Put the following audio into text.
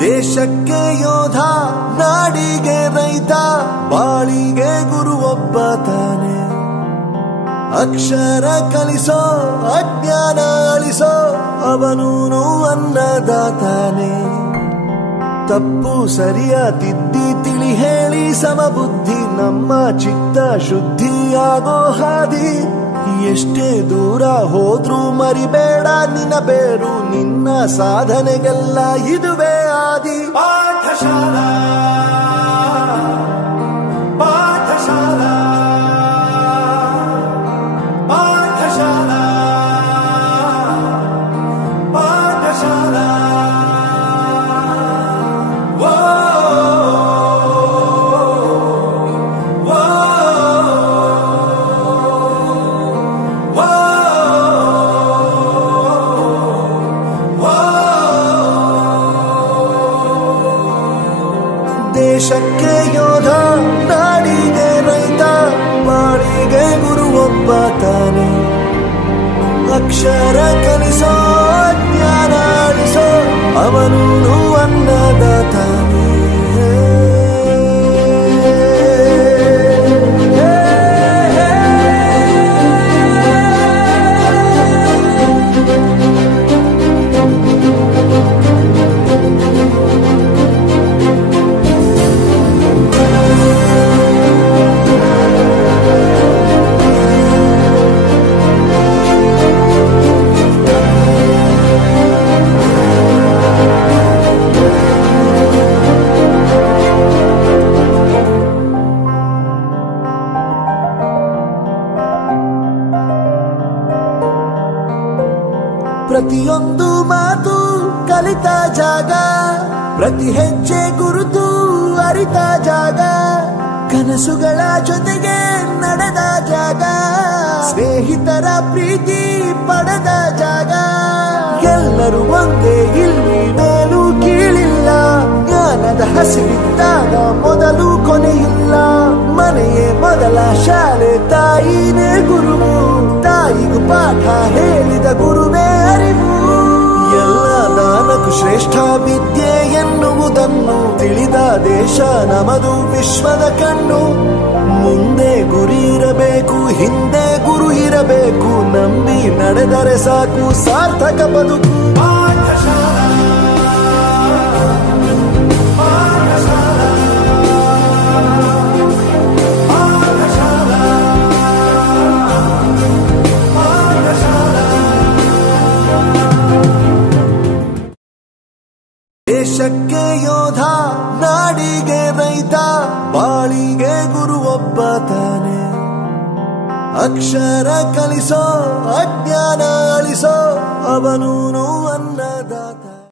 ದೇಶಕ್ಕೆ ಯೋಧ, ನಾಡಿಗೆ ರೈತ, ಬಾಳಿಗೆ ಗುರು ಒಬ್ಬ ತಾನೆ. ಅಕ್ಷರ ಕಲಿಸೋ, ಅಜ್ಞಾನ ಅಳಿಸೋ, ಅವನೂನು ಅನ್ನದಾತಾನೆ. ತಪ್ಪು ಸರಿಯ ತಿದ್ದಿ ತಿಳಿ ಹೇಳಿ ಸಮಬುದ್ಧಿ ನಮ್ಮ ಚಿತ್ತ ಶುದ್ಧಿಯಾಗೋ ಹಾದಿ. ಎಷ್ಟೇ ದೂರ ಹೋದ್ರೂ ಮರಿಬೇಡ ನಿನ್ನ ಬೇರು, ನಿನ್ನ ಸಾಧನೆಗೆಲ್ಲ ಇದುವೇ ಆದಿ. ಪಾಠಶಾಲಾ ಪಾಠಶಾಲಾ ಪಾಠಶಾಲಾ ಪಾಠಶಾಲಾ. ದೇಶಕ್ಕೆ ಯೋಧ, ನಾಡಿಗೆ ರೈತ, ಬಾಳಿಗೆ ಗುರು ಒಬ್ಬ ತಾನೆ. ಅಕ್ಷರ ಕಲಿಸೋ, ಜ್ಞಾನ ಅಳಿಸೋ, ಅವನೂನು ಅನ್ನದಾತಾನೆ. ಪ್ರತಿಯೊಂದು ಮಾತು ಕಲಿತ ಜಾಗ, ಪ್ರತಿ ಹೆಜ್ಜೆ ಗುರುತು ಅರಿತ ಜಾಗ, ಕನಸುಗಳ ಜೊತೆಗೆ ನಡೆದ ಜಾಗ, ಸ್ನೇಹಿತರ ಪ್ರೀತಿ ಪಡೆದ ಜಾಗ. ಎಲ್ಲರೂ ಒಂದೇ, ಇಲ್ಲಿ ಮೇಲೂ ಕೀಳಿಲ್ಲ, ಜ್ಞಾನದ ಹಸಿವಿದ್ದಾಗ ಮೊದಲು ಕೊನೆಯಿಲ್ಲ. ಮನೆಯೇ ಮೊದಲ ಶಾಲೆ, ತಾಯಿನೇ ಗುರುವು, ತಾಯಿಗೂ ಪಾಠ ಹೇಳಿದ ಗುರುವೇ ಅರಿವು. ಎಲ್ಲ ದಾನಕ್ಕೂ ಶ್ರೇಷ್ಠ ವಿದ್ಯೆ ಎನ್ನುವುದನ್ನು ತಿಳಿದ ದೇಶ ನಮದು ವಿಶ್ವದ ಕಣ್ಣು. ಮುಂದೆ ಗುರಿ ಇರಬೇಕು, ಹಿಂದೆ ಗುರು ಇರಬೇಕು, ನಂಬಿ ನಡೆದರೆ ಸಾಕು ಸಾರ್ಥಕ ಬದುಕು. ಪಾಠಶಾಲಾ ಪಾಠಶಾಲಾ ಪಾಠಶಾಲಾ ಪಾಠಶಾಲಾ. ದೇಶಕ್ಕೆ ಯೋಧ, ನಾಡಿಗೆ ರೈತ, ಬಾಳಿಗೆ ಗುರು ಒಬ್ಬ ತಾನೆ. ಅಕ್ಷರ ಕಲಿಸೋ, ಅಜ್ಞಾನ ಅಳಿಸೋ, ಅವನೂನು